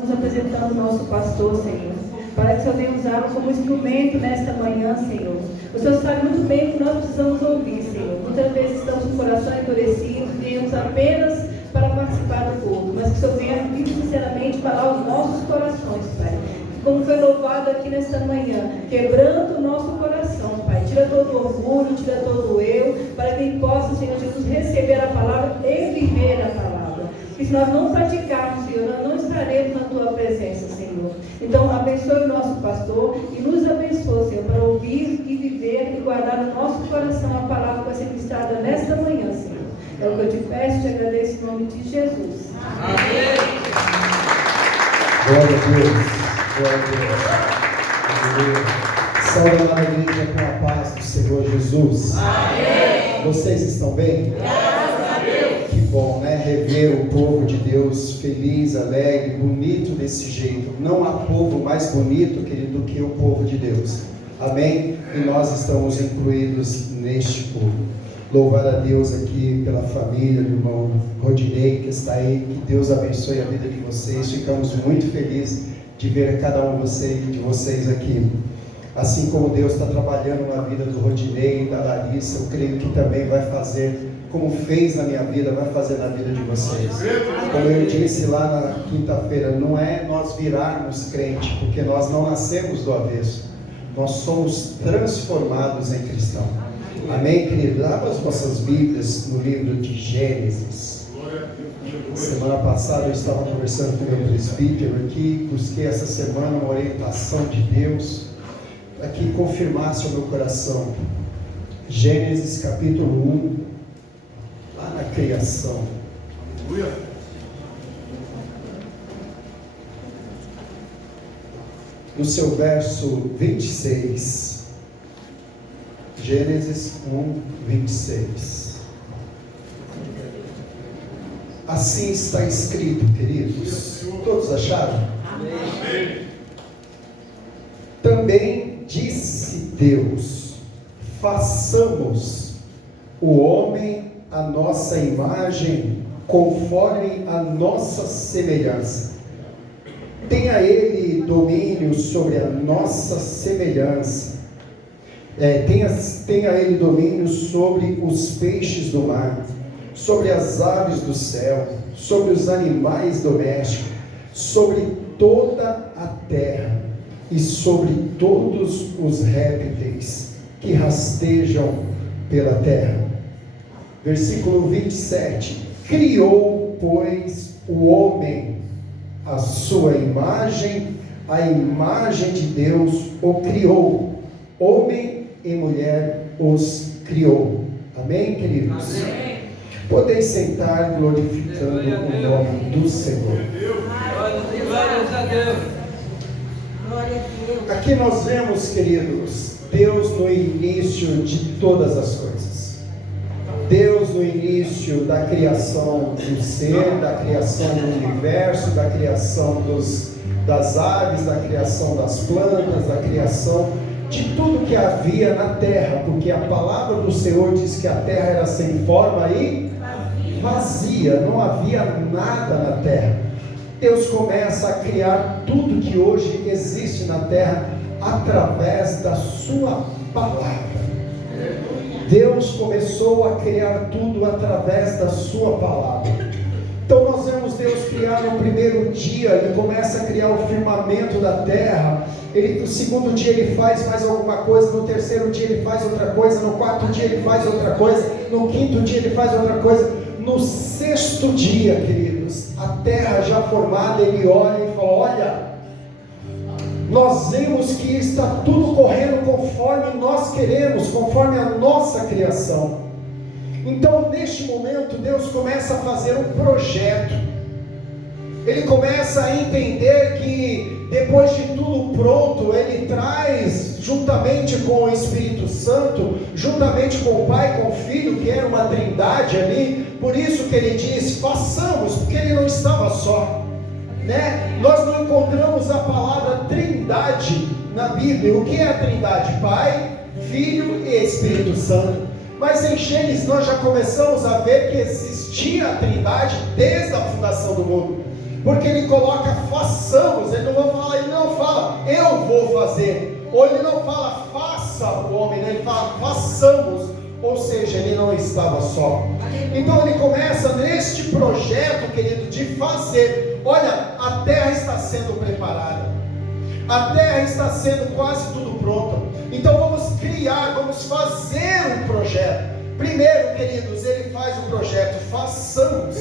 Nós apresentamos o nosso pastor, Senhor, para que o Senhor venha usá-lo como instrumento nesta manhã, Senhor. O Senhor sabe muito bem o que nós precisamos ouvir, Senhor. Muitas vezes estamos com o coração endurecido, viemos apenas para participar do culto, mas que o Senhor venha sinceramente falar aos nossos corações, Pai. Como foi louvado aqui nesta manhã, quebrando o nosso coração, Pai. Tira todo o orgulho, tira todo o eu, para que possa, Senhor Jesus, receber a palavra e viver a palavra. E se nós não praticarmos, Senhor, nós não estaremos na Tua presença, Senhor. Então, abençoe o nosso pastor e nos abençoe, Senhor, para ouvir e viver e guardar no nosso coração a palavra que vai ser ministrada nesta manhã, Senhor. É o que eu te peço e te agradeço em nome de Jesus. Amém. Glória a Deus. Glória a Deus. Saúde a igreja com a paz do Senhor Jesus. Amém. Vocês estão bem? Graças a Deus. Que bom, né? Rever o povo de Deus feliz, alegre, bonito desse jeito. Não há povo mais bonito, querido, do que o povo de Deus. Amém? E nós estamos incluídos neste povo. Louvar a Deus aqui pela família do irmão Rodinei, que está aí. Que Deus abençoe a vida de vocês. Ficamos muito felizes de ver cada um de vocês aqui. Assim como Deus está trabalhando na vida do Rodinei e da Larissa, eu creio que também vai fazer, como fez na minha vida, vai fazer na vida de vocês. Como eu disse lá na quinta-feira, não é nós virarmos crente, porque nós não nascemos do avesso. Nós somos transformados em cristão. Amém, querido? Abra as vossas Bíblias no livro de Gênesis. Semana passada eu estava conversando com o meu presbítero aqui, busquei essa semana uma orientação de Deus para que confirmasse o meu coração. Gênesis capítulo 1, lá na criação. No seu verso 26. Gênesis 1, 26. Assim está escrito, queridos. Todos acharam? Amém. Também disse Deus: façamos o homem à nossa imagem, conforme a nossa semelhança. Tenha ele domínio sobre a nossa semelhança. Tenha ele domínio sobre os peixes do mar, sobre as aves do céu, sobre os animais domésticos, sobre toda a terra e sobre todos os répteis que rastejam pela terra. Versículo 27. Criou, pois, o homem à sua imagem, a imagem de Deus o criou, homem e mulher os criou. Amém, queridos? Amém. Podeis sentar glorificando o nome do Senhor. Glórias a Deus. Aqui nós vemos, queridos, Deus no início de todas as coisas. Deus no início da criação do ser, da criação do universo, da criação das aves, da criação das plantas, da criação de tudo que havia na terra, porque a palavra do Senhor diz que a terra era sem forma e vazia, não havia nada na terra. Deus começa a criar tudo que hoje existe na terra através da sua palavra. Deus começou a criar tudo através da sua palavra. Então nós vemos Deus criar no primeiro dia, Ele começa a criar o firmamento da terra. No segundo dia Ele faz mais alguma coisa, no terceiro dia Ele faz outra coisa, no quarto dia Ele faz outra coisa, no quinto dia Ele faz outra coisa. No sexto dia, queridos, a terra já formada, Ele olha e fala: olha, nós vemos que está tudo correndo conforme nós queremos, conforme a nossa criação. Então, neste momento, Deus começa a fazer um projeto. Ele começa a entender que depois de tudo pronto, Ele traz, juntamente com o Espírito Santo, juntamente com o Pai e com o Filho, que era uma trindade ali. Por isso que Ele diz: façamos, porque Ele não estava só, né? Nós não encontramos a palavra trindade na Bíblia. O que é a trindade? Pai, Filho e Espírito Santo. Mas em Gênesis nós já começamos a ver que existia a trindade desde a fundação do mundo. Porque Ele coloca façamos, Ele não fala eu vou fazer, ou Ele não fala faça o homem, Ele fala façamos, ou seja, Ele não estava só. Então Ele começa neste projeto, querido, de fazer. Olha, a terra está sendo preparada, a terra está sendo quase tudo pronta, então vamos criar, vamos fazer um projeto. Primeiro, queridos, Ele faz o projeto, façamos.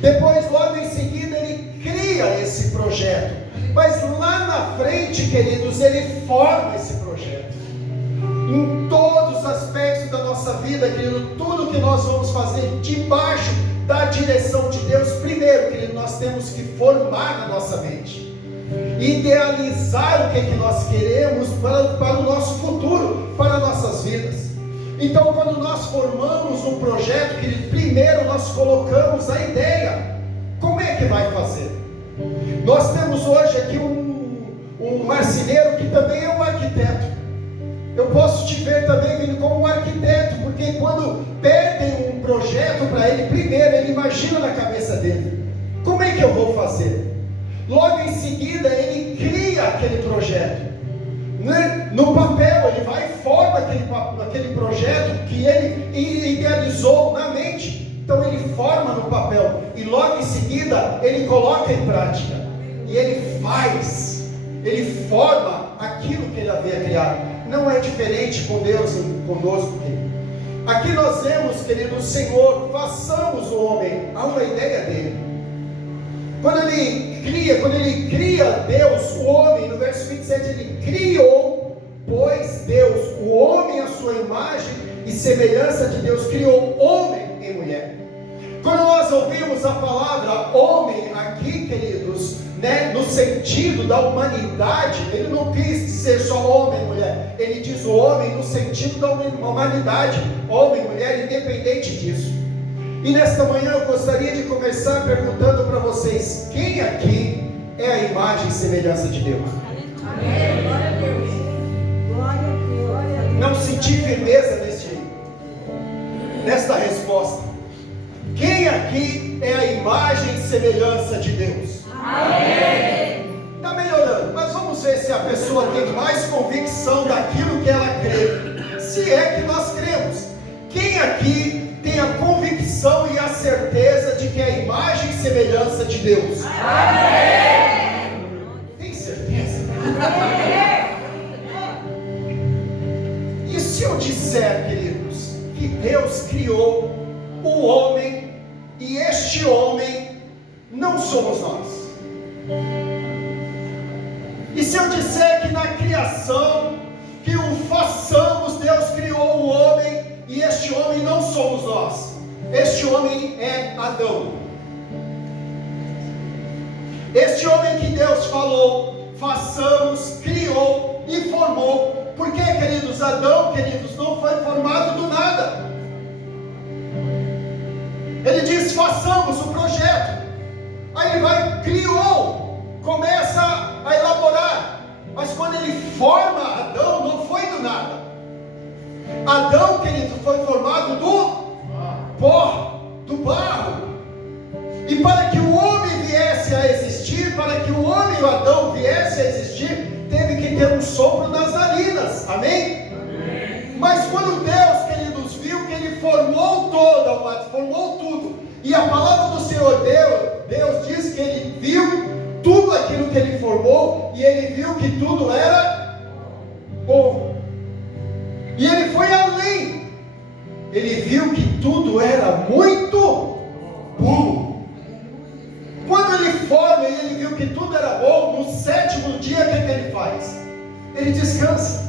Depois, logo em seguida, Ele cria esse projeto. Mas lá na frente, queridos, Ele forma esse projeto. Em todos os aspectos da nossa vida, querido, tudo que nós vamos fazer debaixo da direção de Deus, primeiro, querido, nós temos que formar na nossa mente. Idealizar o que nós queremos para o nosso futuro, para nossas vidas. Então, quando nós formamos um projeto, querido, primeiro nós colocamos a ideia. Como é que vai fazer? Nós temos hoje aqui um marceneiro que também é um arquiteto. Eu posso te ver também, querido, como um arquiteto, porque quando pedem um projeto para ele, primeiro ele imagina na cabeça dele: como é que eu vou fazer? Logo em seguida ele cria aquele projeto. No papel, ele vai e forma aquele projeto que ele idealizou na mente. Então ele forma no papel e logo em seguida ele coloca em prática. E ele faz, ele forma aquilo que ele havia criado. Não é diferente com Deus e conosco, querido. Aqui nós vemos, querido, o Senhor, façamos o homem, há uma ideia dele. Quando ele cria Deus, o homem, no verso 27, ele criou, pois Deus, o homem à sua imagem e semelhança de Deus, criou homem e mulher. Quando nós ouvimos a palavra homem aqui, queridos, no sentido da humanidade, ele não quis dizer só homem e mulher, ele diz o homem no sentido da humanidade, homem e mulher, independente disso. E nesta manhã eu gostaria de começar perguntando para vocês: quem aqui é a imagem e semelhança de Deus? Amém. Glória a Deus. Glória a Deus. Não senti firmeza nesta resposta. Quem aqui é a imagem e semelhança de Deus? Amém. Está melhorando, mas vamos ver se a pessoa tem mais convicção daquilo que ela crê. Se é que nós cremos. Quem aqui tem a convicção e a certeza de que é a imagem e semelhança de Deus? Amém. Tem certeza? Amém. E se eu disser, queridos, que Deus criou o homem e este homem não somos nós? E se eu disser que na criação, que o façamos, Deus criou o homem e este homem não somos nós? Este homem é Adão. Este homem que Deus falou, façamos, criou e formou. Porque, queridos, Adão, queridos, não foi formado do nada. Ele diz: façamos o projeto. Aí ele vai, criou, começa a elaborar. Mas quando ele forma Adão, não foi do nada. Adão, querido, foi formado do pó, do barro. E para que o homem viesse a existir, para que o homem, o Adão, viesse a existir, teve que ter um sopro nas narinas. Amém? Amém. Mas quando Deus, queridos, viu que Ele formou formou tudo, e a palavra do Senhor Deus diz que Ele viu tudo aquilo que Ele formou, e Ele viu que tudo era bom. E Ele foi além. Ele viu que tudo era muito bom. Quando Ele forma e Ele viu que tudo era bom, no sétimo dia, o que Ele faz? Ele descansa.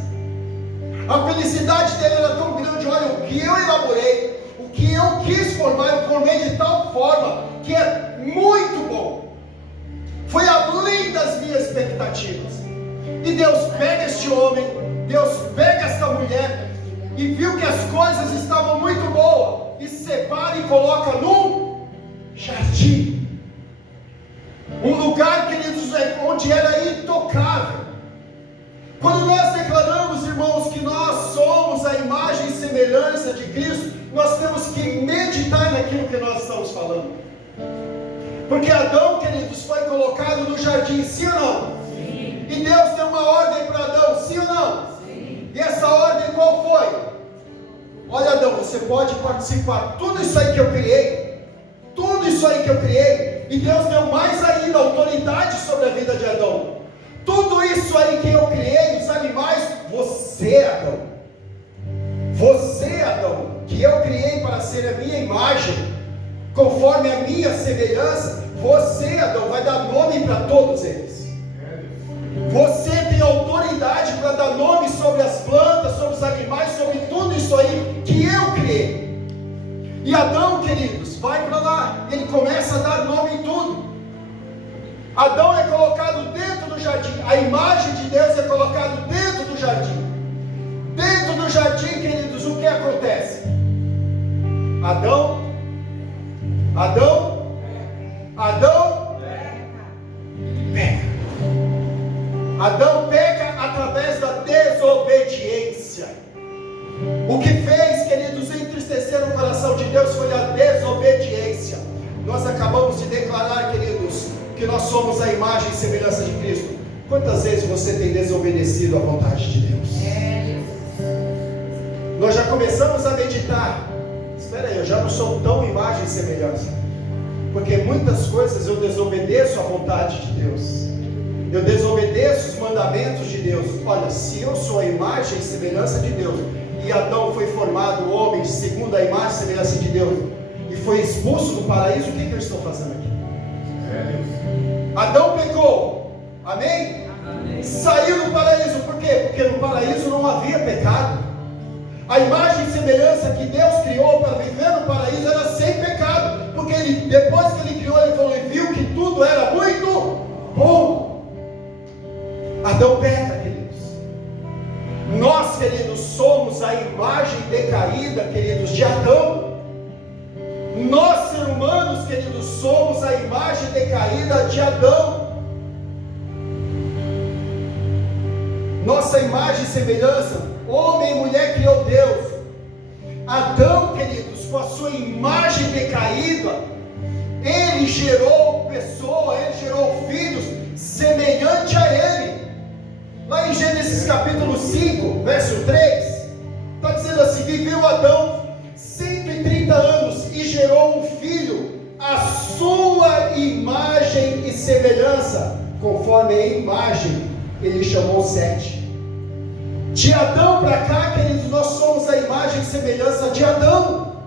A felicidade dele era tão grande. Olha, o que eu elaborei, o que eu quis formar, eu formei de tal forma que é muito bom. Foi além das minhas expectativas. E Deus pega este homem, Deus pega esta mulher, e viu que as coisas estavam muito boas, e separa e coloca num jardim. Um lugar, queridos, onde era intocável. Quando nós declaramos, irmãos, que nós somos a imagem e semelhança de Cristo, nós temos que meditar naquilo que nós estamos falando. Porque Adão, queridos, foi colocado no jardim, sim ou não? Sim. E Deus deu uma ordem para Adão, sim ou não? Sim. E essa ordem qual foi? Olha, Adão, você pode participar, tudo isso aí que eu criei, tudo isso aí que eu criei, e Deus deu mais ainda autoridade sobre a vida de Adão. Tudo isso aí que eu criei, os animais, você, Adão, que eu criei para ser a minha imagem, conforme a minha semelhança, você, Adão, vai dar nome para todos eles. Você tem autoridade para dar nome sobre as plantas, sobre os animais, sobre tudo isso aí que eu criei. E Adão, queridos, vai para lá, ele começa a dar nome em tudo. Adão é colocado dentro do jardim, a imagem de Deus é colocada dentro do jardim. Dentro do jardim, queridos, o que acontece? Adão peca. Adão peca através da desobediência. O que fez, queridos, entristecer o coração de Deus foi a desobediência. Nós acabamos de declarar, queridos, que nós somos a imagem e semelhança de Cristo. Quantas vezes você tem desobedecido à vontade de Deus? Nós já começamos a meditar. Espera aí, eu já não sou tão imagem e semelhança, porque muitas coisas eu desobedeço à vontade de Deus, eu desobedeço os mandamentos de Deus. Olha, se eu sou a imagem e semelhança de Deus, e Adão foi formado homem segundo a imagem e semelhança de Deus, e foi expulso do paraíso, o que eu estou fazendo aqui? Adão pecou, amém? Saiu do paraíso, por quê? Porque no paraíso não havia pecado. A imagem e semelhança que Deus criou para viver no paraíso era sem pecado, porque depois que Ele criou, Ele falou e viu que tudo era muito bom. Adão peca, queridos. Nós, queridos, somos a imagem decaída, queridos, de Adão. Nós, seres humanos, queridos, somos a imagem decaída de Adão. Nossa imagem e semelhança, homem e mulher criou Deus. Adão, queridos, com a sua imagem decaída, ele gerou pessoa, ele gerou filhos semelhante a ele. Lá em Gênesis capítulo 5, verso 3, está dizendo assim: viveu Adão 130 anos e gerou um filho, a sua imagem e semelhança, conforme a imagem, ele chamou Sete. De Adão para cá, queridos, nós somos a imagem e semelhança de Adão.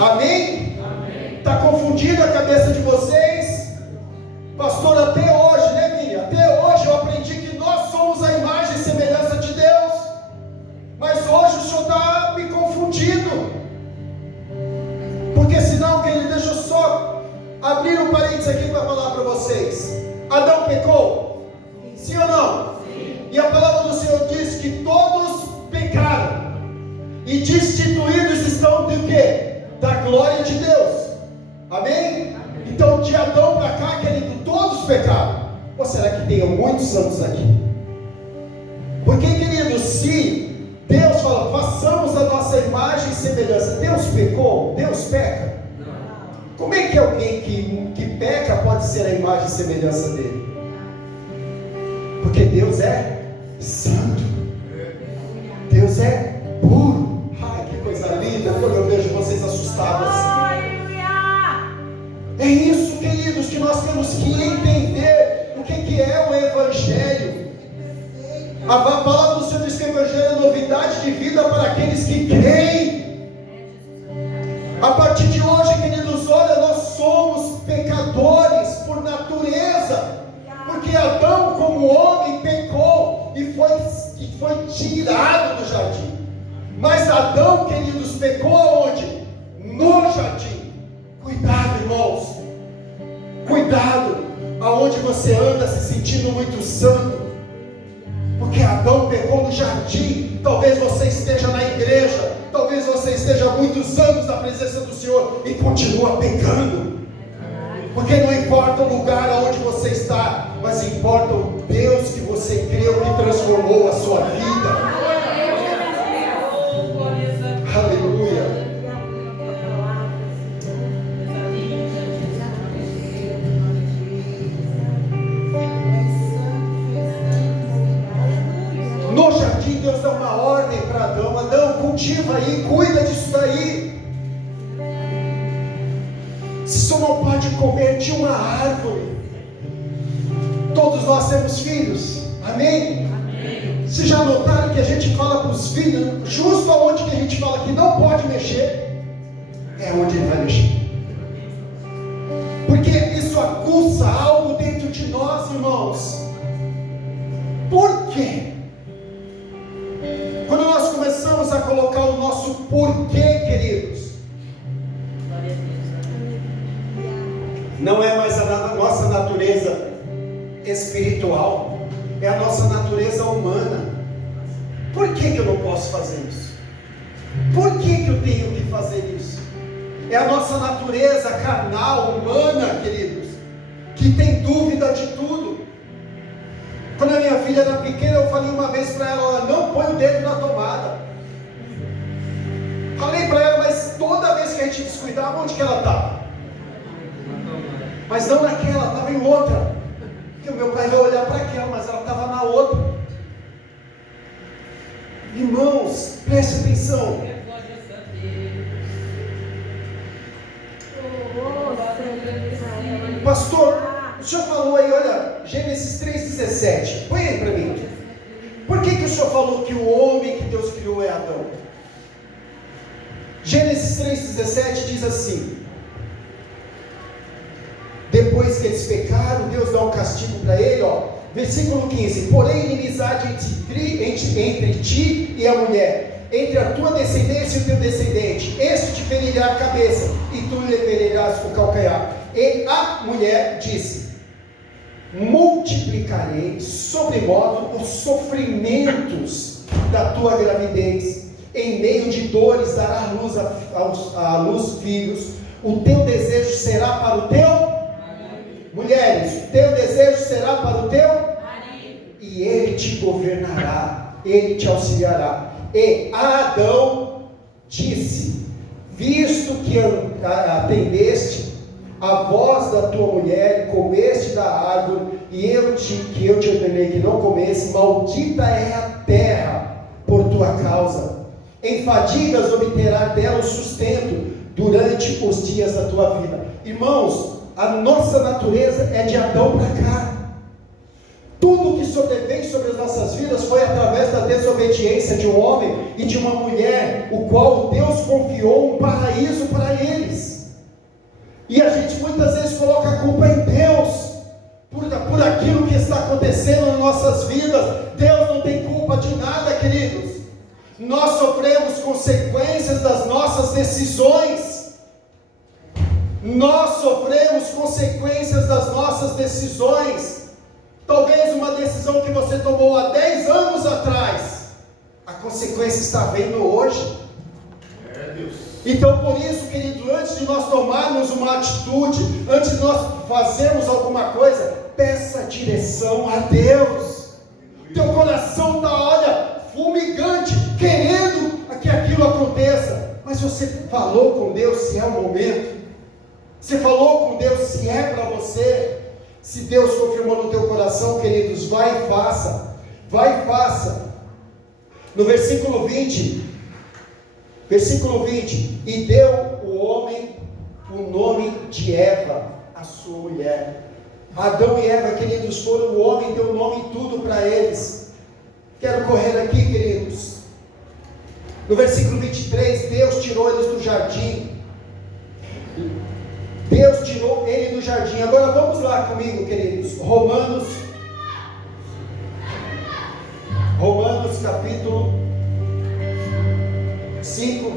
Amém? Está confundida a cabeça de vocês? Pastor, até hoje, né, Miriam? Até hoje eu aprendi que nós somos a imagem e semelhança de Deus. Mas hoje o senhor está me confundindo. Porque senão, querido, deixa eu só abrir um parênteses aqui para falar para vocês. Adão pecou? Sim ou não? E a palavra do Senhor diz que todos pecaram e destituídos estão do quê? Da glória de Deus. Amém? Então de Adão para cá, querido, todos pecaram. Ou será que tem muitos santos aqui? Porque, querido, se Deus fala, façamos a nossa imagem e semelhança, Deus pecou? Deus peca? Como é que alguém que peca pode ser a imagem e semelhança dele? Porque Deus é santo, Deus é puro. Ai, que coisa linda quando eu vejo vocês assustados. É isso, queridos, que nós temos que entender o que é o Evangelho. A palavra do Senhor diz que o Evangelho é novidade de vida para aqueles que creem. A partir de hoje, queridos, olha, nós somos pecadores por natureza, porque Adão, como homem, pecou e foi tirado do jardim. Mas Adão, queridos, pecou aonde? No jardim. Cuidado, irmãos. Cuidado aonde você anda se sentindo muito santo, porque Adão pecou no jardim. Talvez você esteja na igreja, talvez você esteja há muitos anos na presença do Senhor e continua pecando. Porque não importa o lugar aonde você está, mas importa o Deus que você creu que transformou a sua vida. Aleluia. jardim, Deus dá uma ordem para Adão: Adão, cultiva aí, cuida disso daí. Você só não pode comer de uma árvore. Todos nós temos filhos, amém? Vocês já notaram que a gente fala para os filhos, justo aonde que a gente fala que não pode mexer, é onde ele vai mexer. Porque isso aguça algo dentro de nós, irmãos. Por quê? Quando nós começamos a colocar o nosso porquê, queridos, não é mais a nossa natureza espiritual, é a nossa natureza humana. Por que eu não posso fazer isso? Por que eu tenho que fazer isso? É a nossa natureza carnal, humana, queridos, que tem dúvida de tudo. Quando a minha filha era pequena, eu falei uma vez para ela: não põe o dedo na tomada. Falei para ela, mas toda vez que a gente descuidava, onde que ela estava? Mas não naquela, ela estava em outra. Porque o meu pai vai olhar para aquela, mas ela estava na outra. Irmãos, preste atenção. Pastor, o senhor falou aí, olha, Gênesis 3,17. Põe aí para mim. Por que o senhor falou que o homem que Deus criou é Adão? Gênesis 3,17 diz assim: depois que eles pecaram, Deus dá um castigo para ele, ó. Versículo 15: porém inimizade entre ti e a mulher, entre a tua descendência e o teu descendente, este te ferirá a cabeça, e tu lhe ferirás o calcanhar. E a mulher disse: multiplicarei sobremodo os sofrimentos da tua gravidez, em meio de dores dará à luz filhos, o teu desejo será para o teu mulheres, o teu desejo será para o teu marido, e ele te governará, ele te auxiliará. E Adão disse: visto que atendeste a voz da tua mulher, comeste da árvore, e que eu te ordenei que não comesse, maldita é a terra por tua causa. Em fadigas obterá dela o sustento durante os dias da tua vida. Irmãos, a nossa natureza é de Adão para cá. Tudo que sobreveio sobre as nossas vidas foi através da desobediência de um homem e de uma mulher, o qual Deus confiou um paraíso para eles. E a gente muitas vezes coloca a culpa em Deus por aquilo que está acontecendo nas nossas vidas. Deus não tem culpa de nada, queridos. Nós sofremos consequências das nossas decisões. Nós sofremos consequências das nossas decisões. Talvez uma decisão que você tomou há 10 anos atrás, a consequência está vindo hoje. Então por isso, querido, antes de nós tomarmos uma atitude, antes de nós fazermos alguma coisa, peça direção a Deus. Teu coração está, olha, fumegante, querendo que aquilo aconteça, mas você falou com Deus se é o momento? Você falou com Deus se é para você? Se Deus confirmou no teu coração, queridos, vai e faça. Vai e faça. No versículo 20, e deu o homem o nome de Eva, a sua mulher. Adão e Eva, queridos, foram o homem, deu o nome e tudo para eles. Quero correr aqui, queridos. No versículo 23, Deus tirou eles do jardim. Deus tirou ele do jardim. Agora vamos lá comigo, queridos. Romanos capítulo 5.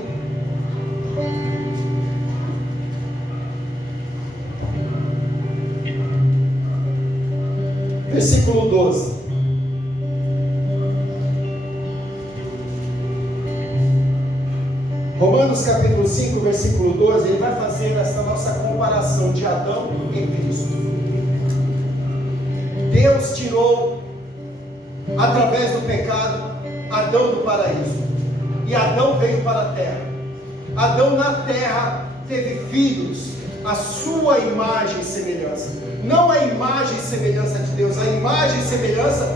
Versículo 12. Romanos capítulo 5, versículo 12, ele vai fazer essa nossa comparação de Adão e Cristo. Deus tirou, através do pecado, Adão do paraíso, e Adão veio para a terra. Adão na terra teve filhos. a sua imagem e semelhança. Não a imagem e semelhança de Deus, a imagem e semelhança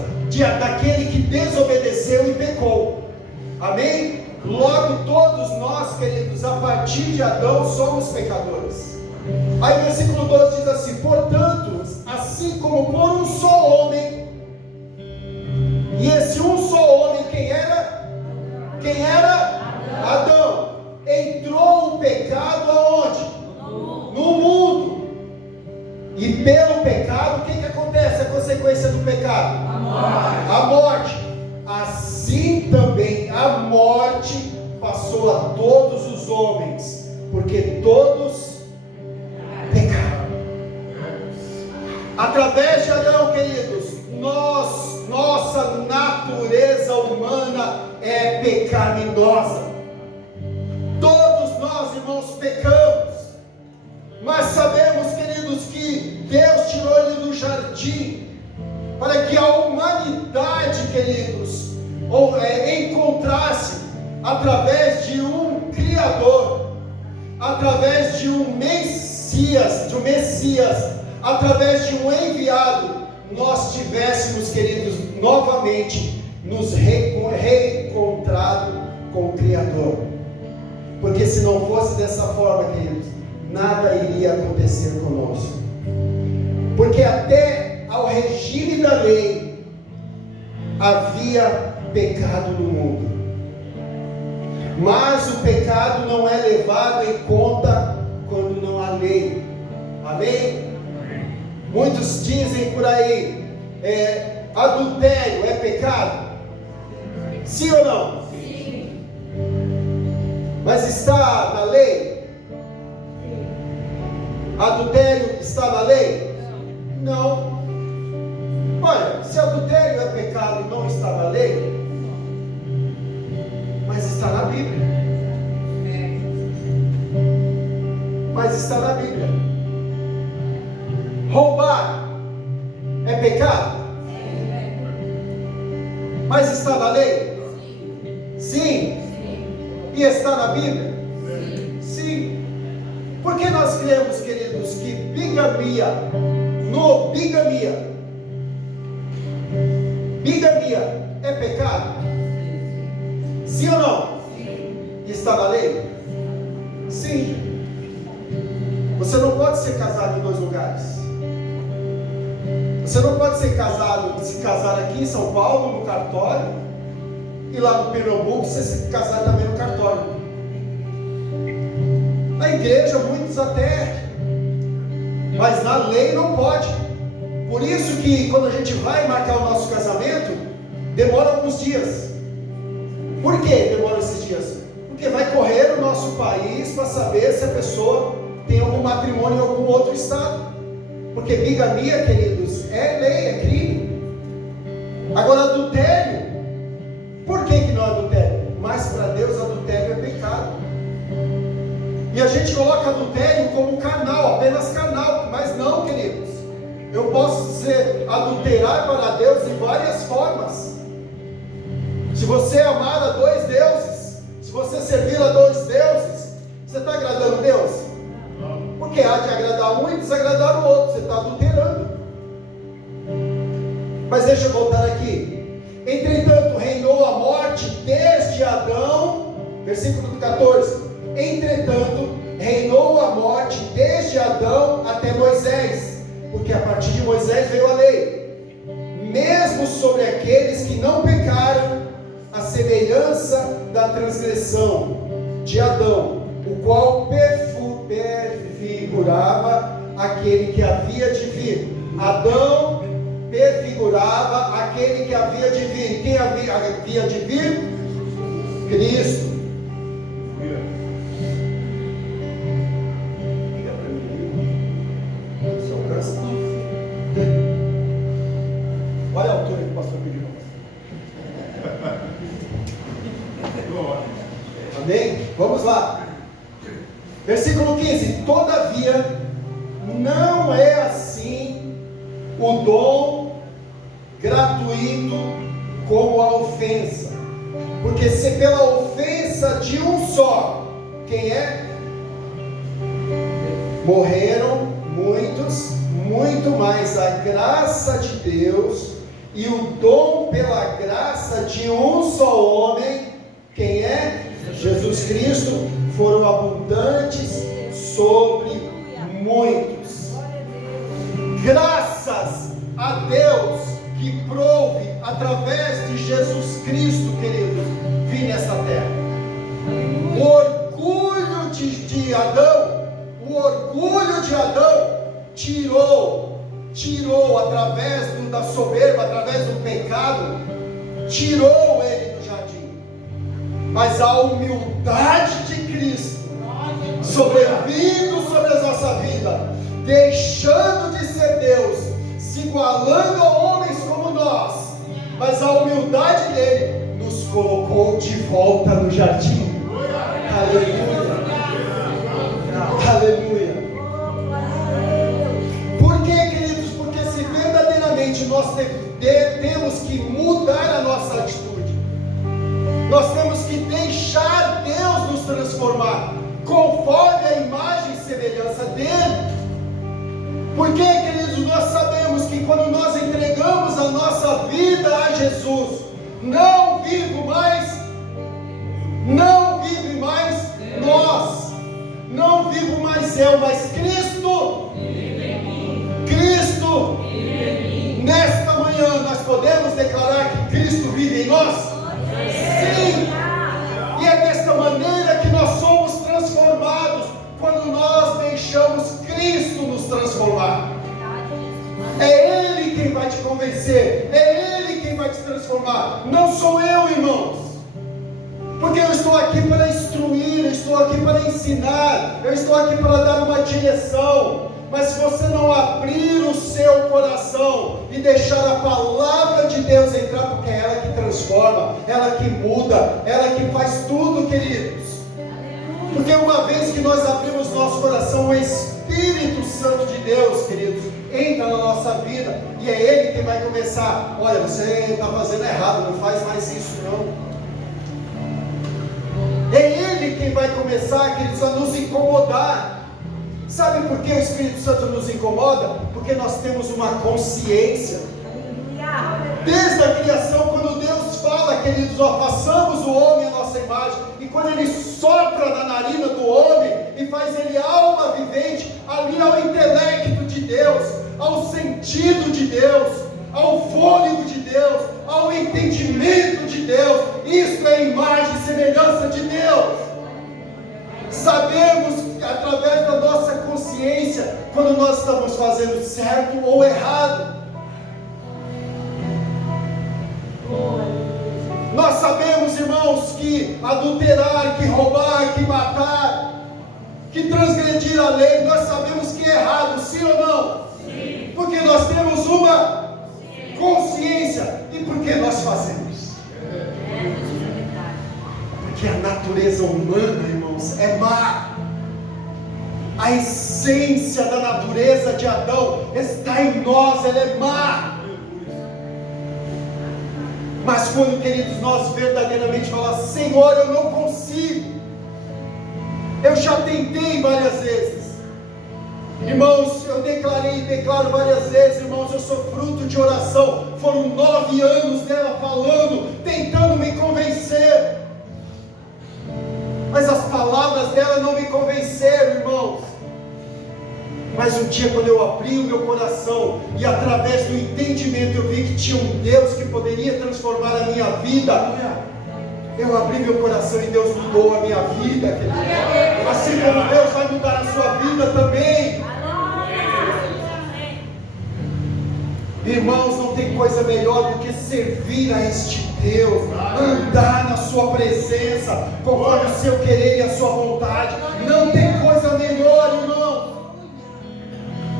daquele que desobedeceu e pecou. Amém? Logo todos nós, queridos, a partir de Adão somos pecadores. Aí o versículo 12 diz assim: portanto, assim como por um só homem, e esse um só homem, quem era? Adão. Entrou o pecado aonde? No mundo. E pelo pecado, o que acontece? A consequência do pecado? A morte. Assim também a morte passou a todos os homens, porque todos pecaram. Através de Adão, queridos, nossa natureza humana é pecaminosa. Todos nós, irmãos, pecamos. Mas sabemos, queridos, que Deus tirou ele do jardim para que a humanidade, queridos, encontrasse através de um Criador, através de um Messias, através de um enviado, nós tivéssemos, queridos, novamente nos reencontrado com o Criador. Porque se não fosse dessa forma, queridos, nada iria acontecer conosco. Porque até ao regime da lei havia pecado no mundo. Mas o pecado não é levado em conta quando não há lei. Amém? Muitos dizem por aí, adultério é pecado? Sim ou não? Sim. Mas está na lei? Adultério está na lei? Não. Olha, se adultério é pecado e não está na lei, mas está na Bíblia. Mas está na Bíblia. Roubar é pecado? Mas está na lei? Sim. E está na Bíblia? Sim. Porque nós cremos, queridos, que bigamia é pecado? Sim ou não? E está na lei? Sim. Você não pode ser casado em dois lugares. Você não pode se casar aqui em São Paulo, no cartório, e lá no Pernambuco você se casar também no cartório. Na igreja muitos até, mas na lei não pode. Por isso que quando a gente vai marcar o nosso casamento, demora alguns dias. Por que demora esses dias? Porque vai correr o nosso país para saber se a pessoa tem algum matrimônio em algum outro estado. Porque bigamia, queridos, é lei, é crime. Agora adultério, por que não é adultério? Mas para Deus adultério é pecado. E a gente coloca adultério como carnal, apenas carnal. Mas não, queridos. Eu posso adulterar para Deus de várias formas. Se você amar a dois deuses, se você servir a dois deuses, você está agradando Deus? Porque há de agradar um e desagradar o outro. Você está adulterando. Mas deixa eu voltar aqui. Entretanto, reinou a morte desde Adão. Versículo 14. Entretanto, reinou a morte desde Adão até Moisés. Porque a partir de Moisés veio a lei. Mesmo sobre aqueles que não pecaram, a semelhança da transgressão de Adão, o qual perfigurava aquele que havia de vir. Adão perfigurava aquele que havia de vir. Quem havia de vir? Cristo. Olha a altura que o pastor pediu. Amém? Vamos lá. Versículo 15. Todavia, não é assim o dom gratuito como a ofensa. Porque se pela ofensa de um só, quem é? Morreram muitos, muito mais a graça de Deus e o dom pela graça de um só homem, quem é? Jesus Cristo, foram abundantes sobre muitos. Graças a Deus que prouve através de Jesus Cristo, queridos, vir nessa terra. O orgulho de Adão, tirou através da soberba, através do pecado, tirou ele do jardim. Mas a humildade de Cristo, sobrevindo sobre a nossa vida, deixando de ser Deus, se igualando a homens como nós, mas a humildade dele nos colocou de volta no jardim. Aleluia, aleluia. Por quê, queridos? Porque se verdadeiramente nós temos que mudar a nossa atitude, nós temos que deixar Deus nos transformar conforme a imagem e semelhança dele. Porque, queridos, nós sabemos que quando nós entregamos a nossa vida a Jesus, não vive mais nós, não vivo mais eu, mas Cristo vive em mim. Cristo vive em mim. Nesta manhã nós podemos declarar que Cristo vive em nós? Sim! E é desta maneira que nós somos transformados, quando nós deixamos Cristo nos transformar. É Ele quem vai te convencer, é Ele quem vai te transformar, não sou eu, irmãos. Porque eu estou aqui para instruir, eu estou aqui para ensinar, eu estou aqui para dar uma direção. Mas se você não abrir o seu coração e deixar a palavra de Deus entrar, porque é ela que transforma, ela que muda, ela que faz tudo, queridos. Porque uma vez que nós abrimos nosso coração, o Espírito Santo de Deus, queridos, entra na nossa vida, e é Ele que vai começar: olha, você está fazendo errado, não faz mais isso não. É Ele quem vai começar, queridos, a nos incomodar. Sabe por que o Espírito Santo nos incomoda? Porque nós temos uma consciência. Desde a criação, quando Deus fala, queridos, ó, façamos o homem à nossa imagem, e quando Ele sopra na narina do homem e faz ele alma vivente, ali ao intelecto de Deus, ao sentido de Deus, ao fôlego de Deus, ao entendimento de Deus. Isto é a imagem e semelhança de Deus. Sabemos através da nossa consciência quando nós estamos fazendo certo ou errado. Nós sabemos, irmãos, que adulterar, que roubar, que matar, que transgredir a lei, nós sabemos que é errado, sim ou não? Sim. Porque nós temos uma consciência. E por que nós fazemos? Porque a natureza humana, irmãos, é má. A essência da natureza de Adão está em nós, ela é má. Mas quando, queridos, nós verdadeiramente falamos: Senhor, eu não consigo, eu já tentei várias vezes. Irmãos, eu declarei e declaro várias vezes, irmãos, eu sou fruto de oração. Foram 9 anos dela falando, tentando me convencer, mas as palavras dela não me convenceram, irmãos. Mas um dia, quando eu abri o meu coração e através do entendimento eu vi que tinha um Deus que poderia transformar a minha vida, eu abri meu coração e Deus mudou a minha vida, querido. Assim como Deus vai mudar a sua vida também. Irmãos, não tem coisa melhor do que servir a este Deus, andar na sua presença conforme o seu querer e a sua vontade. Não tem coisa melhor, irmão.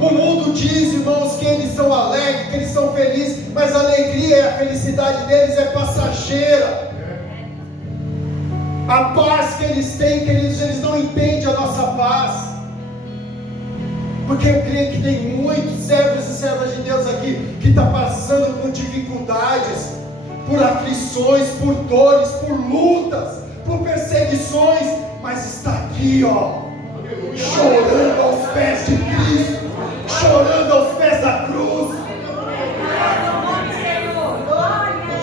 O mundo diz, irmãos, que eles são alegres, que eles são felizes, mas a alegria e a felicidade deles é passageira. A paz que eles têm, queridos, eles não entendem a nossa paz. Porque eu creio que tem muitos servos e servas de Deus aqui que estão passando por dificuldades, por aflições, por dores, por lutas, por perseguições, mas está aqui, ó, chorando aos pés de Cristo, chorando aos pés da cruz.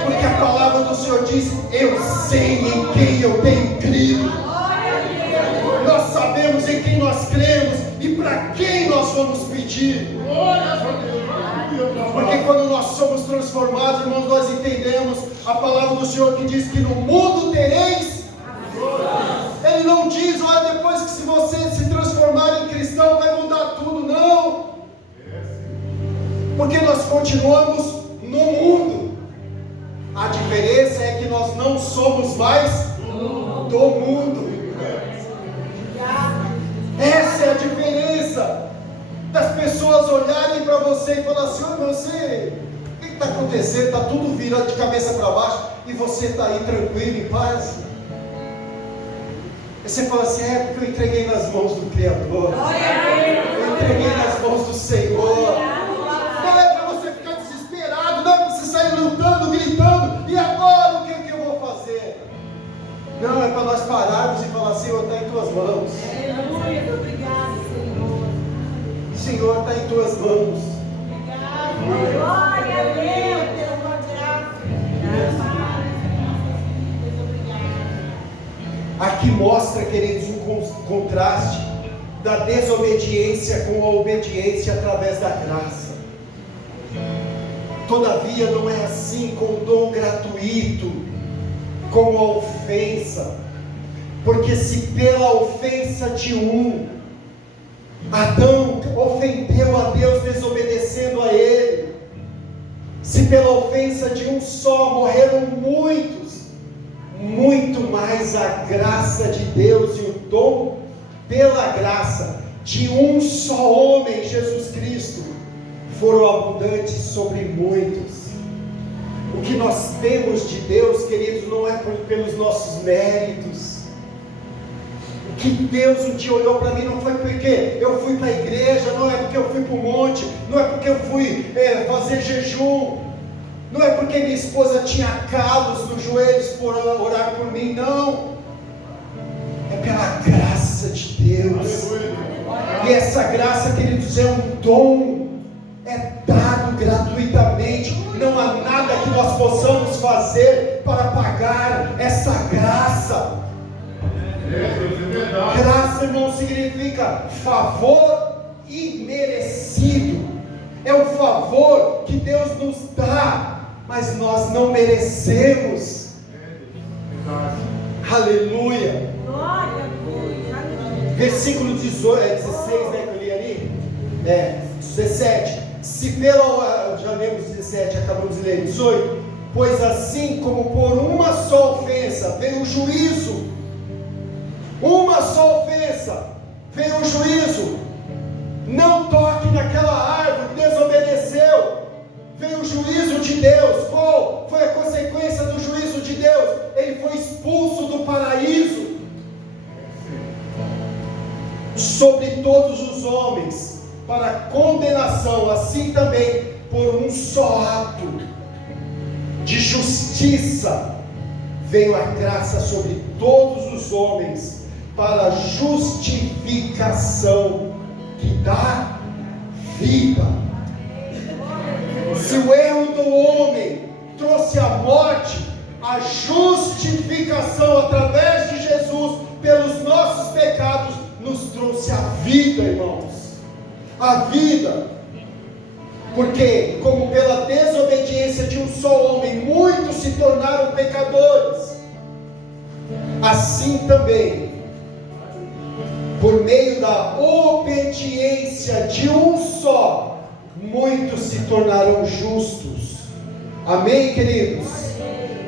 Porque a palavra do Senhor diz: eu sei em quem eu tenho crido. Nós sabemos em quem nós cremos e para quem nós vamos pedir. Porque quando nós somos transformados, irmãos, nós entendemos a palavra do Senhor que diz que no mundo tereis. Ele não diz: olha, depois que se você se transformar em cristão vai mudar tudo. Não. Porque nós continuamos no mundo. A diferença é que nós não somos mais do mundo. Essa é a diferença das pessoas olharem para você e falar assim: olha, você, o que está acontecendo? Está tudo virado de cabeça para baixo e você está aí tranquilo, em paz. Aí você fala assim: é porque eu entreguei nas mãos do Criador, eu entreguei nas mãos do Senhor. Não é para você ficar desesperado, não é para você sair lutando, gritando: e agora o que eu vou fazer? Não, é para nós pararmos e falar: Senhor, está em tuas mãos. Obrigado, Senhor. Senhor, está em tuas mãos. Glória a Deus, pela graça. Aqui mostra, queridos, um contraste da desobediência com a obediência através da graça. Todavia não é assim com o dom gratuito, com a ofensa. Porque se pela ofensa de um, Adão ofendeu a Deus desobedecendo a Ele, se pela ofensa de um só morreram muitos, muito mais a graça de Deus e o dom pela graça de um só homem, Jesus Cristo, foram abundantes sobre muitos. O que nós temos de Deus, queridos, não é pelos nossos méritos. O que Deus um dia olhou para mim não foi porque eu fui para a igreja, não é porque eu fui para o monte, não é porque eu fui fazer jejum, não é porque minha esposa tinha calos nos joelhos por orar por mim, não. É pela graça de Deus. E essa graça, queridos, é um dom, é dado gratuitamente. Não há nada que nós possamos fazer para pagar essa graça. Graça, irmão, significa favor imerecido. É um favor que Deus nos dá, mas nós não merecemos. Aleluia. Glória a Deus. Versículo 16, né, que eu li ali? 17. Se pela, já lemos 17, acabamos de ler 18. Pois assim como por uma só ofensa veio o juízo, uma só ofensa veio o juízo. Não toque naquela árvore, desobedeceu, veio o juízo de Deus. Qual foi a consequência do juízo de Deus? Ele foi expulso do paraíso sobre todos os homens, para condenação. Assim também, por um só ato de justiça, veio a graça sobre todos os homens, para justificação que dá vida. Se o erro do homem trouxe a morte, a justificação através de Jesus pelos nossos pecados nos trouxe a vida, irmãos. A vida. Porque, como pela desobediência de um só homem, muitos se tornaram pecadores, assim também, por meio da obediência de um só, muitos se tornaram justos. Amém, queridos?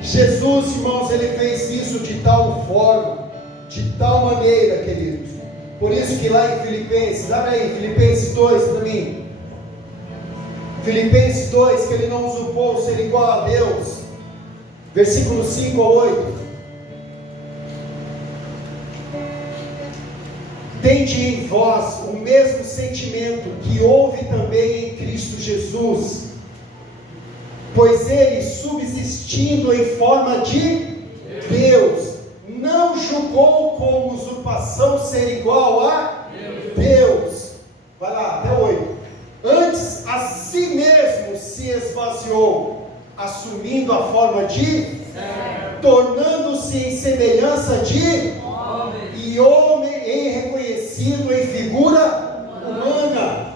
Jesus, irmãos, Ele fez isso de tal forma, de tal maneira, queridos. Por isso que lá em Filipenses, abre aí, Filipenses 2 para mim. Filipenses 2, que Ele não usurpou ser igual a Deus. Versículos 5 a 8. Tende em vós o mesmo sentimento que houve também em Cristo Jesus, pois Ele, subsistindo em forma de Deus, não julgou como usurpação ser igual a Deus, vai lá, até 8. Antes a si mesmo se esvaziou, assumindo a forma de, tornando-se em semelhança de, e homem reconhecido em figura humana.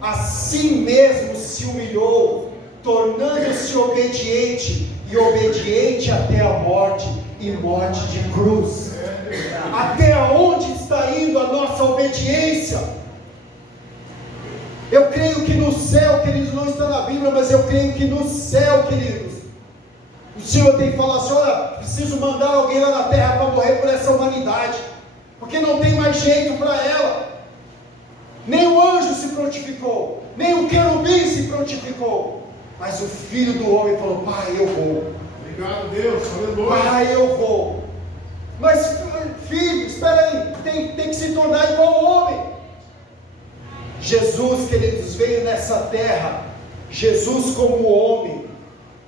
A si mesmo se humilhou, tornando-se obediente, e obediente até a morte, e morte de cruz. Até onde está indo a nossa obediência? Eu creio que no céu, queridos, não está na Bíblia, mas eu creio que no céu, queridos, o Senhor tem que falar assim: olha, preciso mandar alguém lá na terra para morrer por essa humanidade, porque não tem mais jeito para ela. Nem o anjo se prontificou, nem o querubim se prontificou, mas o Filho do Homem falou: Pai, eu vou. Obrigado, Deus. Aleluia. Pai, eu vou. Mas filho, espera aí, tem que se tornar igual ao homem. Jesus, queridos, veio nessa terra, Jesus como homem,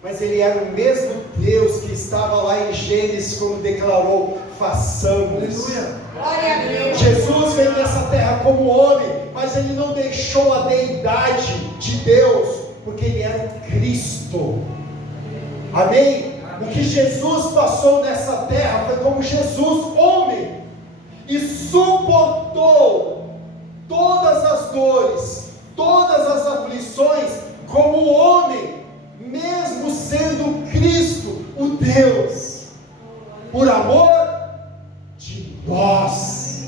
mas ele era o mesmo Deus que estava lá em Gênesis quando declarou: façamos. Glória a Deus. Jesus veio nessa terra como homem, mas ele não deixou a deidade de Deus, porque ele era o Cristo. Amém? O que Jesus passou nessa terra foi como Jesus, homem, e suportou todas as dores, todas as aflições, como homem, mesmo sendo Cristo, o Deus, por amor de nós,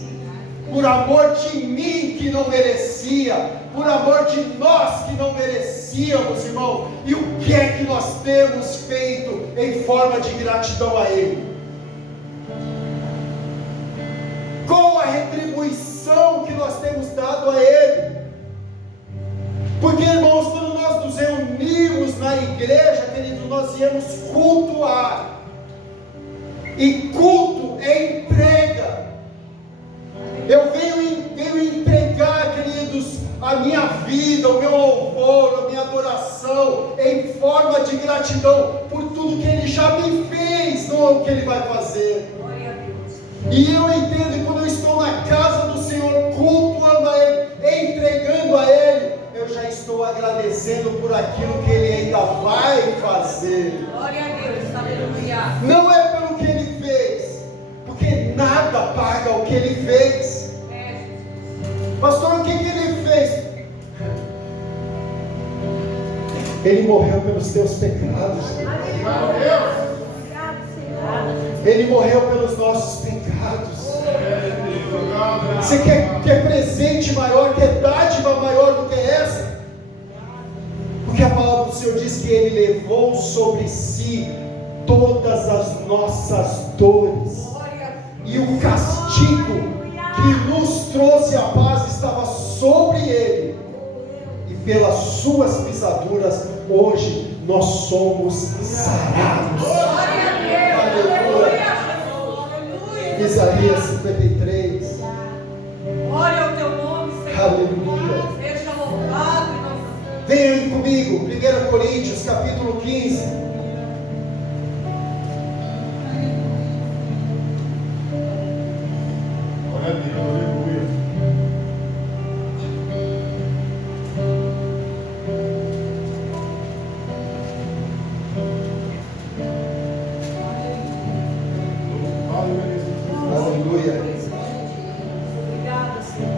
por amor de mim que não merecia, por amor de nós que não merecíamos, irmão. E o que é que nós temos feito em forma de gratidão a Ele? Qual a retribuição que nós temos dado a Ele? Porque, irmãos, quando nós nos reunimos na igreja, queridos, nós íamos cultuar, e culto é entrega. Eu venho entregar, queridos, a minha vida, o meu louvor, a minha adoração, em forma de gratidão por tudo que Ele já me fez, não o que Ele vai fazer. Glória a Deus. E eu entendo que quando eu estou na casa do Senhor, cultuando a Ele, entregando a Ele, eu já estou agradecendo por aquilo que Ele ainda vai fazer. Glória a Deus. Aleluia. Não é pelo que Ele fez, porque nada paga o que Ele fez. Pastor, o que Ele fez? Ele morreu pelos teus pecados. Ele morreu pelos nossos pecados. Você quer presente maior, quer dádiva maior do que essa? Porque a palavra do Senhor diz que Ele levou sobre si todas as nossas dores, e o castigo que nos trouxe a paz estava sobre Ele, e pelas suas pisaduras hoje nós somos sarados. Aleluia. Isaías 53. Glória ao teu nome, Senhor. Aleluia. Seja louvado e nosso. Venha aí comigo, 1 Coríntios capítulo 15. Obrigada, Senhor.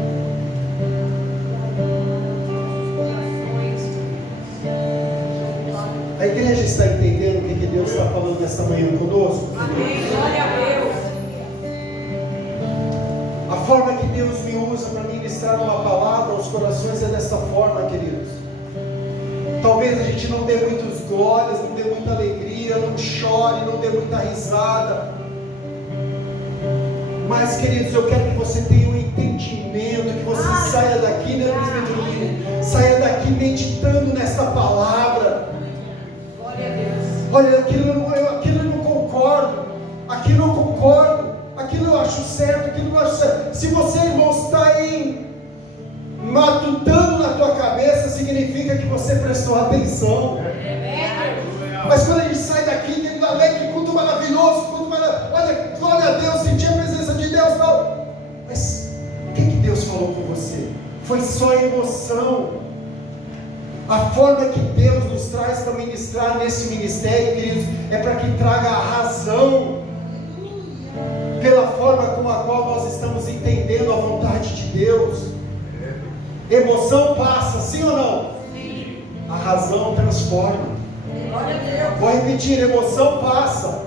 A igreja está entendendo o que Deus está falando nesta manhã conosco? Amém. Glória a Deus. A forma que Deus me usa para ministrar uma palavra aos corações é desta forma, queridos. Talvez a gente não dê muitas glórias, não dê muita alegria, não chore, não dê muita risada. Mas, queridos, eu quero que você tenha um entendimento, que você saia daqui, né, saia daqui meditando nesta palavra. Glória a Deus. Olha, aquilo eu não concordo, aquilo eu concordo, aquilo eu acho certo, aquilo eu acho certo. Se você, irmão, está aí matutando na tua cabeça, significa que você prestou atenção. Mas quando a gente sai daqui, dentro da lei, que culto maravilhoso, olha, glória a Deus, sentir a presença de Deus, não. Mas o que Deus falou com você? você. Foi só emoção. A forma que Deus nos traz para ministrar nesse ministério, queridos, é para que traga a razão, pela forma com a qual nós estamos entendendo a vontade de Deus. Emoção passa, sim ou não? Sim. A razão transforma. Vou repetir, emoção passa.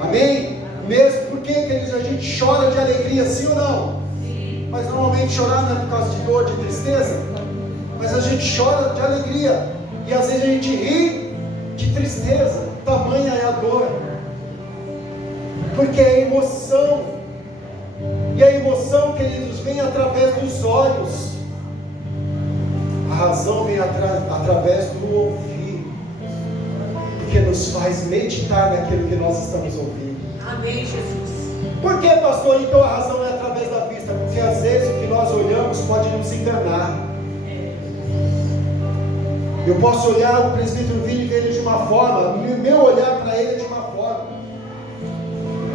Amém? Mesmo porque, queridos, a gente chora de alegria, sim ou não? Sim. Mas normalmente chorar não é por causa de dor, de tristeza. Mas a gente chora de alegria. E às vezes a gente ri de tristeza. Tamanha é a dor. Porque é emoção. E a emoção, queridos, vem através dos olhos. A razão vem através do ouvir. Porque nos faz meditar naquilo que nós estamos ouvindo. Amém, Jesus. Por que, pastor? Então a razão é através da vista. Porque às vezes o que nós olhamos pode nos enganar. Eu posso olhar o presbítero Vini e ver ele de uma forma, meu olhar para ele é de uma forma.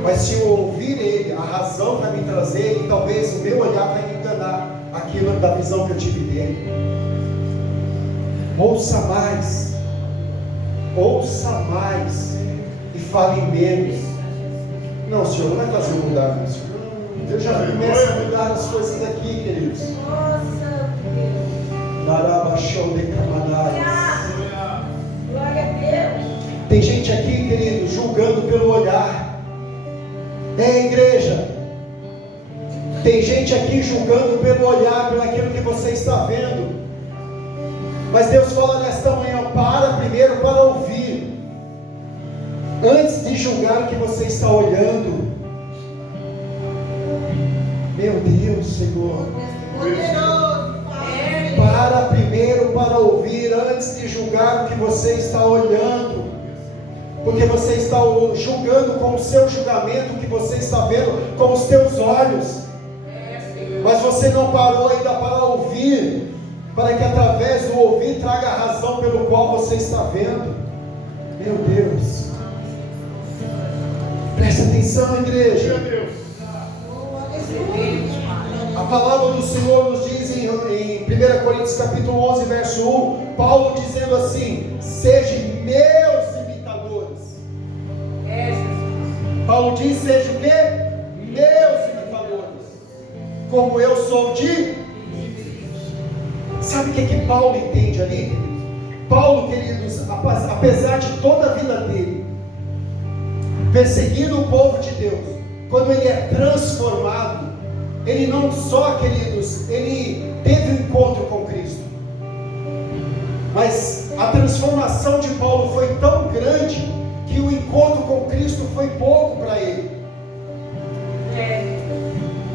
Mas se eu ouvir ele, a razão vai me trazer, e talvez o meu olhar vai me enganar aquilo da visão que eu tive dele. Ouça mais e fale menos. Não, Senhor, não vai fazer mudar, não, Senhor. Deus já começa a mudar as coisas aqui, queridos. Nossa, Narabachou de Camanais. glória a Deus. Tem gente aqui, querido, julgando pelo olhar. Igreja. Tem gente aqui julgando pelo olhar, pelo aquilo que você está vendo. Mas Deus fala nesta manhã, para primeiro para ouvir. Antes de julgar o que você está olhando. Meu Deus, Senhor. Para primeiro para ouvir, antes de julgar o que você está olhando. Porque você está julgando com o seu julgamento, o que você está vendo com os teus olhos. Mas você não parou ainda para ouvir, para que através do ouvir traga a razão pelo qual você está vendo. Meu Deus. Presta atenção, igreja. A palavra do Senhor nos diz em 1 Coríntios capítulo 11, verso 1, Paulo dizendo assim: sejam meus imitadores. Paulo diz: sejam o quê? Meus imitadores, como eu sou de. Sabe o que Paulo entende ali, queridos? Paulo, queridos, apesar de toda a vida dele perseguindo o povo de Deus, quando ele é transformado, ele não só, queridos, ele teve um encontro com Cristo, mas a transformação de Paulo foi tão grande que o encontro com Cristo foi pouco para ele.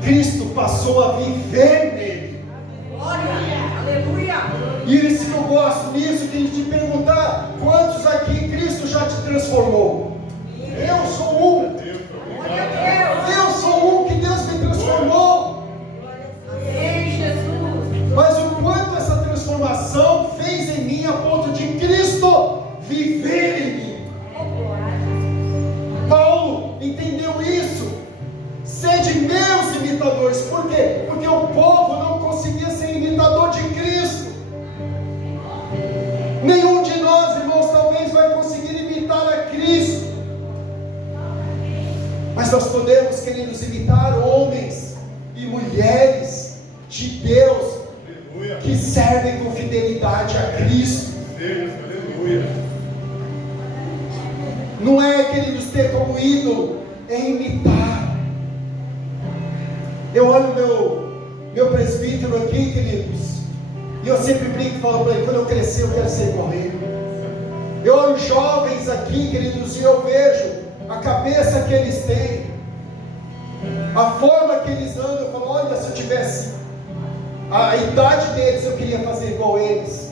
Cristo passou a viver nele. Glória, aleluia. E isso que eu gosto nisso, de te perguntar: quantos aqui Cristo já te transformou? Eu sou um. Eu sou um que Deus me transformou. Mas o quanto essa transformação fez em mim a ponto de Cristo viver em mim. Paulo entendeu isso. Sede meus imitadores. Por quê? Porque o povo não conseguia ser imitador de Cristo. Nenhum de nós, irmãos, talvez vai conseguir imitar a Cristo. Mas nós podemos, queridos, imitar homens e mulheres de Deus que servem com fidelidade a Cristo. Não é, queridos, ter como ídolo, é imitar. Eu olho meu presbítero aqui, queridos, e eu sempre brinco e falo para ele: quando eu crescer eu quero ser igual a ele. Eu olho jovens aqui, queridos, e eu vejo a cabeça que eles têm, a forma que eles andam. Eu falo: olha, se eu tivesse a idade deles, eu queria fazer igual a eles.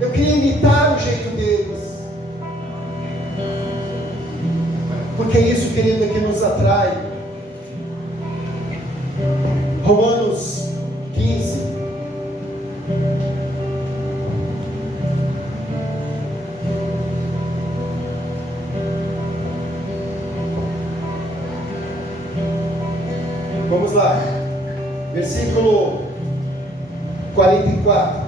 Eu queria imitar o jeito deles. Porque é isso, querido, que nos atrai. Romanos 15. Vamos lá. Versículo 44.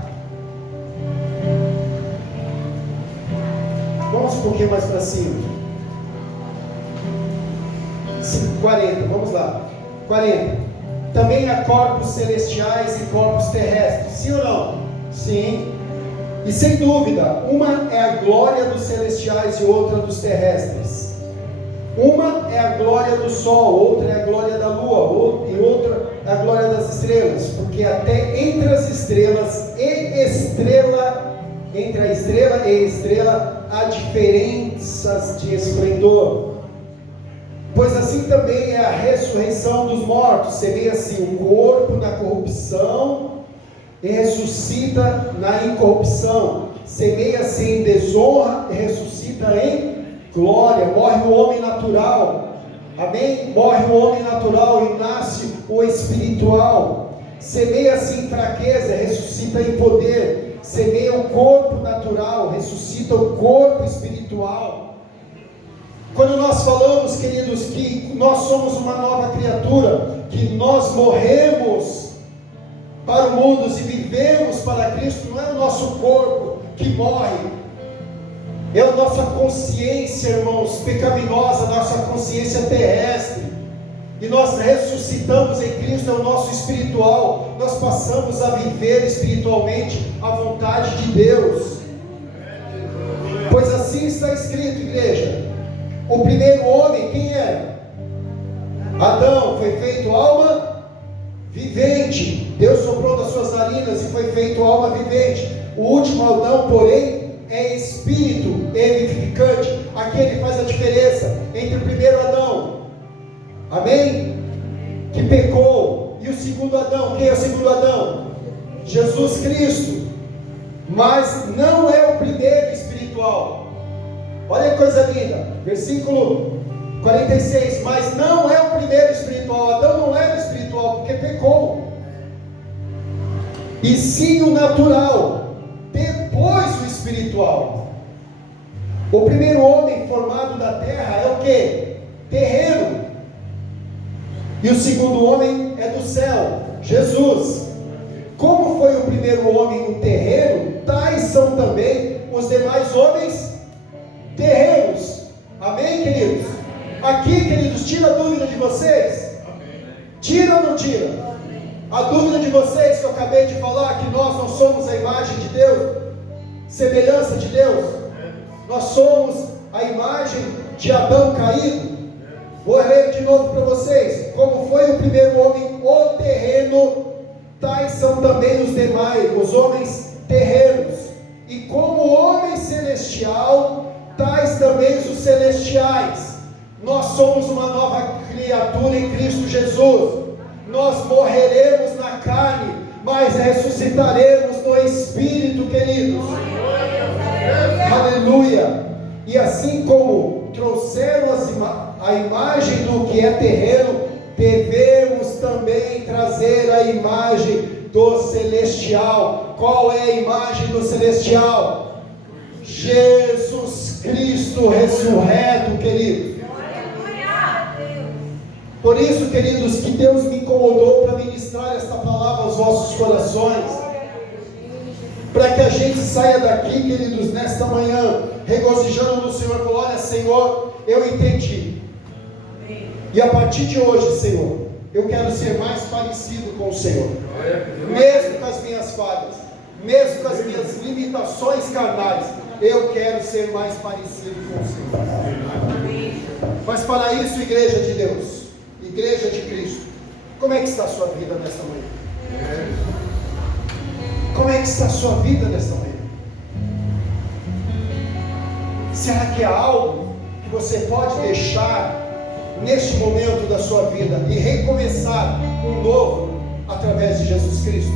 Vamos um pouquinho mais para cima. 40, vamos lá. 40. Também há corpos celestiais e corpos terrestres. Sim ou não? Sim. E sem dúvida, uma é a glória dos celestiais e outra dos terrestres. Uma é a glória do sol, outra é a glória da lua, e outra é a glória das estrelas. Porque até entre as estrelas e estrela, entre a estrela e estrela, há diferenças de esplendor. Pois assim também é a ressurreição dos mortos. Semeia-se o corpo na corrupção e ressuscita na incorrupção. Semeia-se em desonra e ressuscita em glória. Morre o homem natural. Amém? Morre o homem natural e nasce o espiritual. Semeia-se em fraqueza, ressuscita em poder. Semeia o corpo natural, ressuscita o corpo espiritual. Quando nós falamos, queridos, que nós somos uma nova criatura, que nós morremos para o mundo e vivemos para Cristo, não é o nosso corpo que morre, é a nossa consciência, irmãos, pecaminosa, nossa consciência terrestre, e nós ressuscitamos em Cristo, é o nosso espiritual, nós passamos a viver espiritualmente a vontade de Deus, pois assim está escrito, igreja. O primeiro homem, quem era? Adão, foi feito alma vivente. Deus soprou das suas narinas e foi feito alma vivente. O último Adão, porém, é espírito vivificante. Aquele faz a diferença entre o primeiro Adão, amém? Que pecou, e o segundo Adão. Quem é o segundo Adão? Jesus Cristo. Mas não é o primeiro espiritual. Olha que coisa linda, versículo 46, mas não é o primeiro espiritual. Adão não era espiritual porque pecou, e sim o natural, depois o espiritual. O primeiro homem formado da terra é o que? Terreno, e o segundo homem é do céu, Jesus. Como foi o primeiro homem no terreno, tais são também os demais homens terrenos. Amém, queridos? Aqui, queridos, tira a dúvida de vocês? Tira ou não tira? A dúvida de vocês que eu acabei de falar, que nós não somos a imagem de Deus, semelhança de Deus, nós somos a imagem de Adão caído. Vou ler de novo para vocês. Como foi o primeiro homem, o terreno, tais são também os demais, os homens terrenos. E como o homem celestial, tais também os celestiais. Nós somos uma nova criatura em Cristo Jesus. Nós morreremos na carne, mas ressuscitaremos no Espírito, queridos. Aleluia! E assim como trouxeram a imagem do que é terreno, devemos também trazer a imagem do celestial. Qual é a imagem do celestial? Jesus Cristo ressurreto, queridos. Por isso, queridos, que Deus me incomodou para ministrar esta palavra aos vossos corações, para que a gente saia daqui, queridos, nesta manhã, regozijando no Senhor. Glória, Senhor, eu entendi, e a partir de hoje, Senhor, eu quero ser mais parecido com o Senhor, mesmo com as minhas falhas, mesmo com as minhas limitações carnais, eu quero ser mais parecido com o Senhor. Mas para isso, igreja de Deus, igreja de Cristo, como é que está a sua vida nesta manhã? Como é que está a sua vida nesta manhã? Será que há algo que você pode deixar neste momento da sua vida e recomeçar um novo através de Jesus Cristo?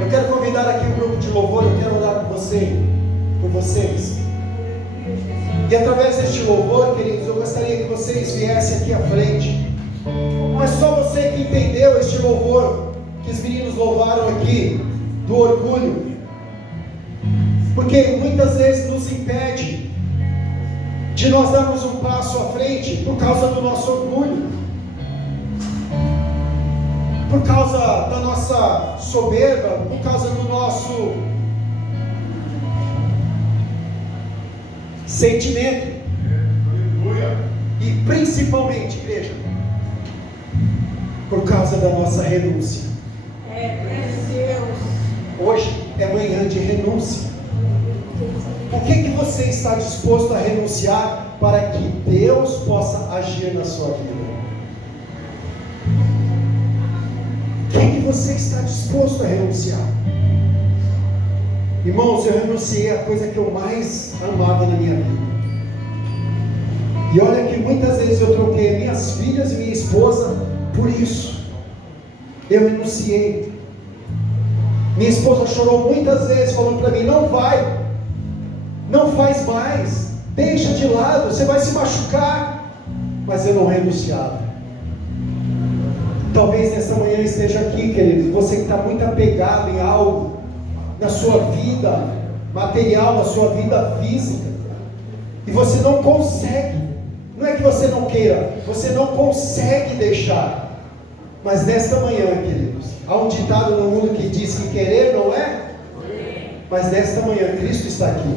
Eu quero convidar aqui um grupo de louvor, eu quero orar por vocês. E através deste louvor, queridos, eu gostaria que vocês viessem aqui à frente. Mas só você que entendeu este louvor que os meninos louvaram aqui, do orgulho, porque muitas vezes nos impede de nós darmos um passo à frente por causa do nosso orgulho. por causa da nossa soberba, por causa do nosso sentimento. Aleluia. E principalmente, igreja, por causa da nossa renúncia. Hoje é manhã de renúncia. O que você está disposto a renunciar para que Deus possa agir na sua vida? O que você está disposto a renunciar? Irmãos, eu renunciei à coisa que eu mais amava na minha vida. E olha que muitas vezes eu troquei minhas filhas e minha esposa por isso. Eu renunciei. Minha esposa chorou muitas vezes falando para mim: não vai, não faz mais, deixa de lado, você vai se machucar. Mas eu não renunciava. Talvez nessa manhã esteja aqui, queridos, você que está muito apegado em algo, na sua vida material, na sua vida física, e você não consegue. Não é que você não queira, você não consegue deixar. Mas nesta manhã, queridos, há um ditado no mundo que diz que querer não é, mas nesta manhã Cristo está aqui.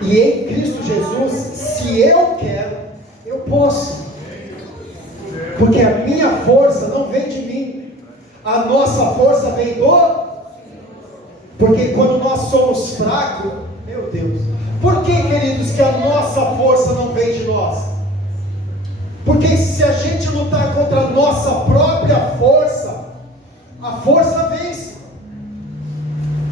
E em Cristo Jesus, se eu quero, eu posso. Porque a minha força não vem de mim, a nossa força vem do... Porque quando nós somos fracos, meu Deus, por que, queridos, que a nossa força não vem de nós? Porque se a gente lutar contra a nossa própria força, a força vence.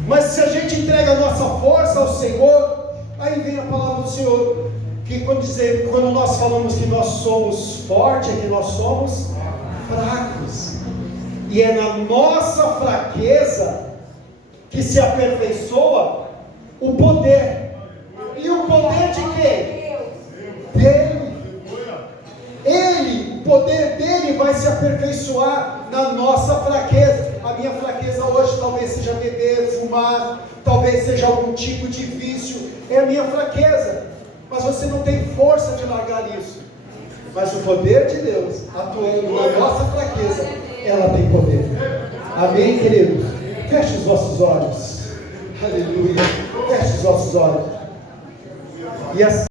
Mas se a gente entrega a nossa força ao Senhor, aí vem a palavra do Senhor, que quando nós falamos que nós somos fortes, é que nós somos fracos. E é na nossa fraqueza que se aperfeiçoa o poder. E o poder de quem? Dele. Ele, o poder dele vai se aperfeiçoar na nossa fraqueza. A minha fraqueza hoje talvez seja beber, fumar, talvez seja algum tipo de vício. É a minha fraqueza. Mas você não tem força de largar isso. Mas o poder de Deus atuando na nossa fraqueza, ela tem poder. Amém, queridos? Feche os vossos olhos. Aleluia. Feche os vossos olhos. E assim